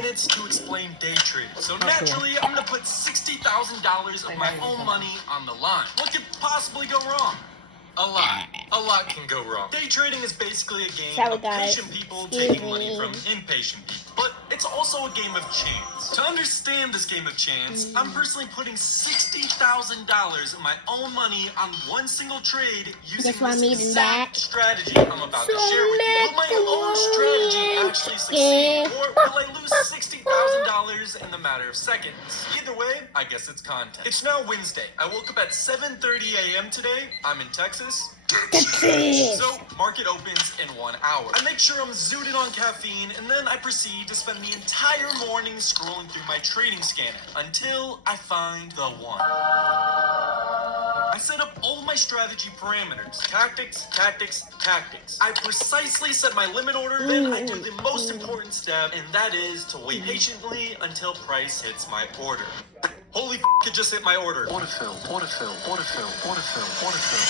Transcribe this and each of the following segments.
minutes to explain day trading. So naturally, I'm going to put $60,000 of my own money on the line. What could possibly go wrong? A lot. A lot can go wrong. Day trading is basically a game of patient people taking money from impatient people. But it's also a game of chance. To understand this game of chance, I'm personally putting $60,000 of my own money on one single trade using this exact strategy I'm about to share with you. Will my own strategy actually succeed, or will I lose $60,000 in the matter of seconds? Either way, I guess it's content. It's now Wednesday. I woke up at 7:30 a.m. today. I'm in Texas. So, market opens in 1 hour. I make sure I'm zooted on caffeine, and then I proceed to spend the entire morning scrolling through my trading scanner until I find the one. I set up all my strategy parameters. Tactics, tactics, tactics. I precisely set my limit order, then I do the most important step, and that is to wait patiently until price hits my order. Holy f***, it just hit my order. Order fill, order fill, order fill, order fill, order fill.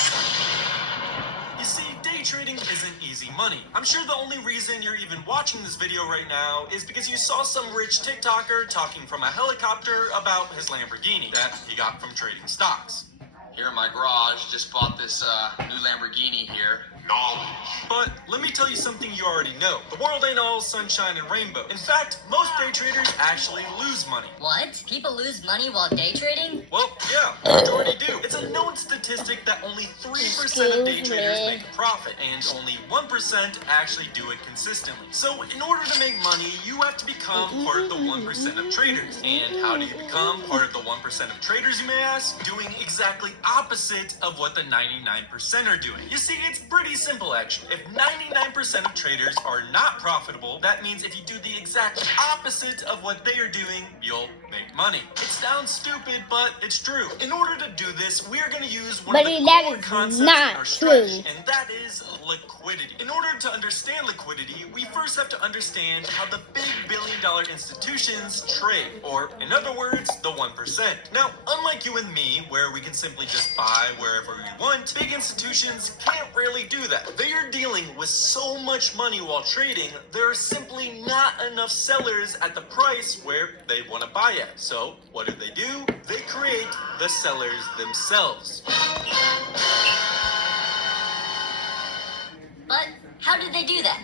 You see, day trading isn't easy money. I'm sure the only reason you're even watching this video right now is because you saw some rich TikToker talking from a helicopter about his Lamborghini that he got from trading stocks. Here in my garage, just bought this new Lamborghini here. Knowledge. But let me tell you something you already know. The world ain't all sunshine and rainbow. In fact, most day traders actually lose money. What? People lose money while day trading? Well, yeah, the majority do. It's a known statistic that only 3% of day traders make a profit, and only 1% actually do it consistently. So, in order to make money, you have to become part of the 1% of traders. And how do you become part of the 1% of traders, you may ask? Doing exactly opposite of what the 99% are doing. You see, it's pretty simple actually. If 99% of traders are not profitable, that means if you do the exact opposite of what they are doing, you'll make money. It sounds stupid, but it's true. In order to do this, we are going to use one of the core concepts in our strategy, and that is liquidity. In order to understand liquidity, we first have to understand how the big billion-dollar institutions trade, or in other words, the 1%. Now, unlike you and me, where we can simply just buy wherever we want, big institutions can't really do that. They are dealing with so much money while trading, there are simply not enough sellers at the price where they want to buy at. So, what do? They create the sellers themselves. But how did they do that?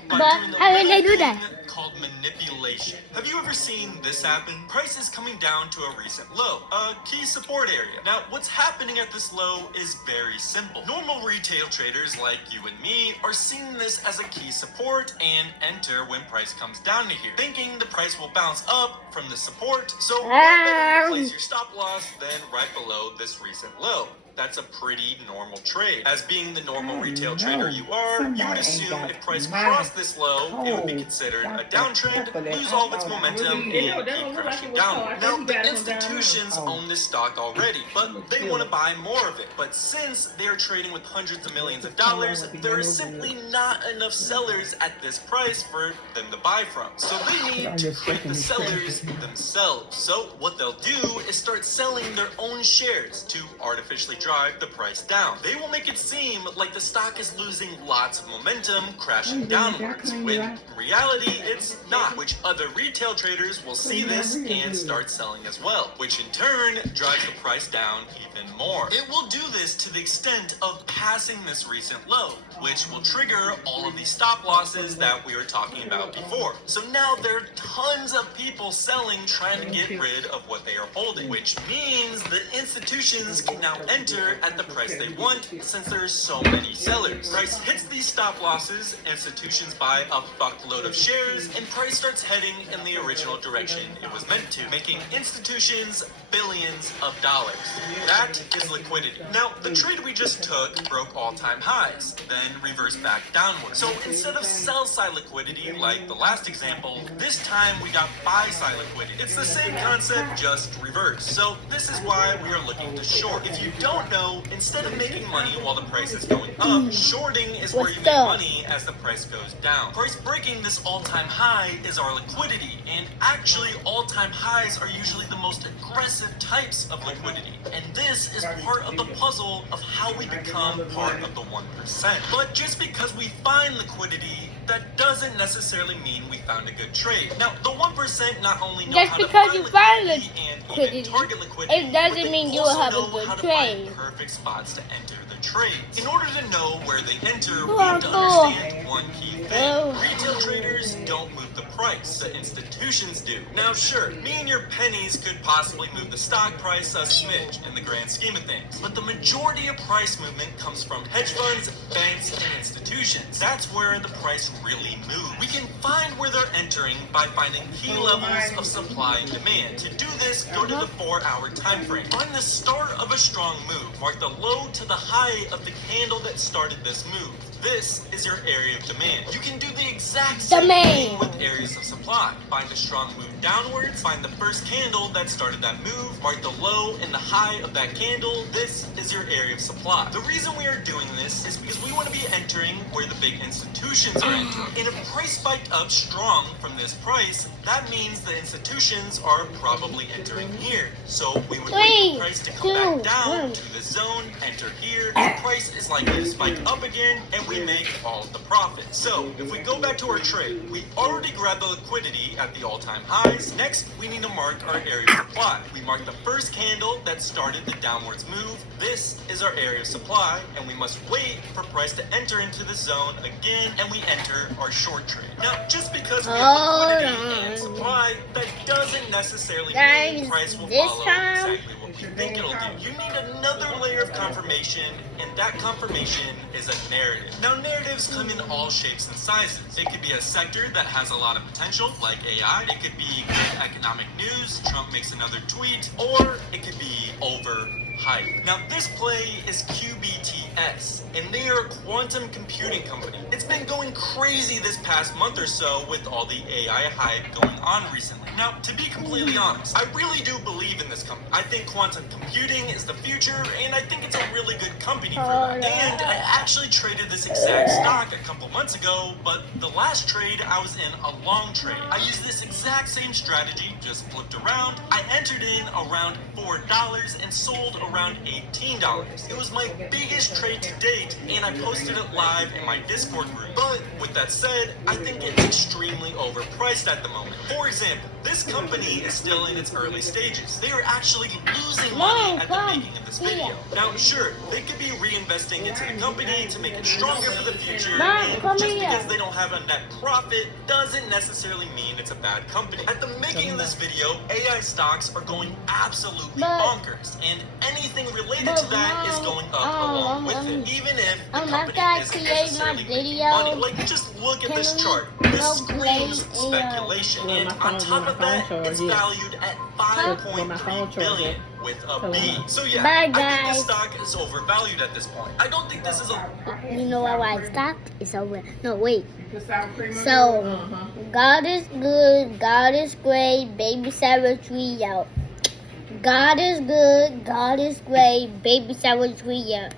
How did they do that? Called manipulation. Have you ever seen this happen? Price is coming down to a recent low, a key support area. Now, what's happening at this low is very simple. Normal retail traders like you and me are seeing this as a key support and enter when price comes down to here, thinking the price will bounce up from the support, so better place your stop loss than right below this recent low. That's a pretty normal trade. As being the normal retail trader you are, you would assume if price crossed this low, it would be considered a downtrend, lose all of its momentum, and keep crashing downward. Now, the institutions own this stock already, but they want to buy more of it. But since they're trading with hundreds of millions of dollars, there is simply not enough sellers at this price for them to buy from. So they need to create the sellers themselves. So what they'll do is start selling their own shares to artificially drive the price down. They will make it seem like the stock is losing lots of momentum, crashing downwards, when in reality it's not, which other retail traders will see this and start selling as well, which in turn drives the price down even more. It will do this to the extent of passing this recent low, which will trigger all of these stop losses that we were talking about before. So now there are tons of people selling, trying to get rid of what they are holding, which means the institutions can now enter at the price they want since there's so many sellers. Price hits these stop losses, institutions buy a fuckload of shares, and price starts heading in the original direction it was meant to, making institutions billions of dollars. That is liquidity. Now, the trade we just took broke all-time highs, then reversed back downward. So instead of sell-side liquidity like the last example, this time we got buy-side liquidity. It's the same concept, just reversed. So this is why we are looking to short. If you don't know, instead of making money while the price is going up, shorting is where you make money as the price goes down. Price breaking this all-time high is our liquidity, and actually all-time highs are usually the most aggressive types of liquidity, and this is part of the puzzle of how we become part of the 1%. But just because we find liquidity that doesn't necessarily mean we found a good trade. Now, the 1% not only know Just how to because you find find liquidity and liquidity, even target liquidity, it doesn't but they mean you will also have a know good how to trade. find perfect spots to enter the trade. In order to know where they enter, we Cool, have to cool. understand one key thing. Oh. Retail traders don't move the price, the institutions do. Now, sure, me and your pennies could possibly move the stock price a smidge in the grand scheme of things, but the majority of price movement comes from hedge funds, banks, and institutions. That's where the price really moves. We can find where they're entering by finding key levels of supply and demand. To do this, go to the 4-hour time frame. Find the start of a strong move. Mark the low to the high of the candle that started this move. This is your area of demand. You can do the exact same thing with areas of supply. Find a strong move downwards, find the first candle that started that move, mark the low and the high of that candle. This is your area of supply. The reason we are doing this is because we want to be entering where the big institutions are entering. And if price spiked up strong from this price, that means the institutions are probably entering here. So we would wait for price to come back down to this zone, enter here, and price is likely to spike up again, and we make all of the profit. So if we go back to our trade, we already grabbed the liquidity at the all-time highs. Next, we need to mark our area of supply. We mark the first candle that started the downwards move. This is our area of supply, and we must wait for price to enter into the zone again, and we enter our short trade. Now, just because we have liquidity and supply, that doesn't necessarily mean price will follow exactly what we think it'll do. You need another layer of confirmation, and that confirmation is a narrative. Now, narratives come in all shapes and sizes. It could be a sector that has a lot of potential, like AI. It could be good economic news, Trump makes another tweet, or it could be overhyped. Now, this play is QBTS, and they are a quantum computing company. It's been going crazy this past month or so with all the AI hype going on recently. Now, to be completely honest, I really do believe in this company. I think quantum computing is the future, and I think it's a really good company for that. And I actually traded this exact stock a couple months ago, but the last trade I was in a long trade. I used this exact same strategy, just flipped around. I entered in around $4 and sold around $18. It was my biggest trade to date, and I posted it live in my Discord group. But with that said, I think it's extremely overpriced at the moment. For example, this company is still in its early stages. They are actually losing money at the making of this video. Now, sure, they could be reinvesting into the company to make it stronger for the future, and just because they don't have a net profit doesn't necessarily mean it's a bad company. At the making of this video, AI stocks are going absolutely bonkers, and anything related to that is going up along with it, even if the company isn't necessarily making money. Like, just look at this chart. This screams speculation, and on top of that, it's valued at $5.3 billion with a B. So yeah, I think this stock is overvalued at this point. I don't think this is a... You know why I stopped? It's over. No, wait. So, God is good, God is great, baby savagery out. God is good, God is great, baby savagery out.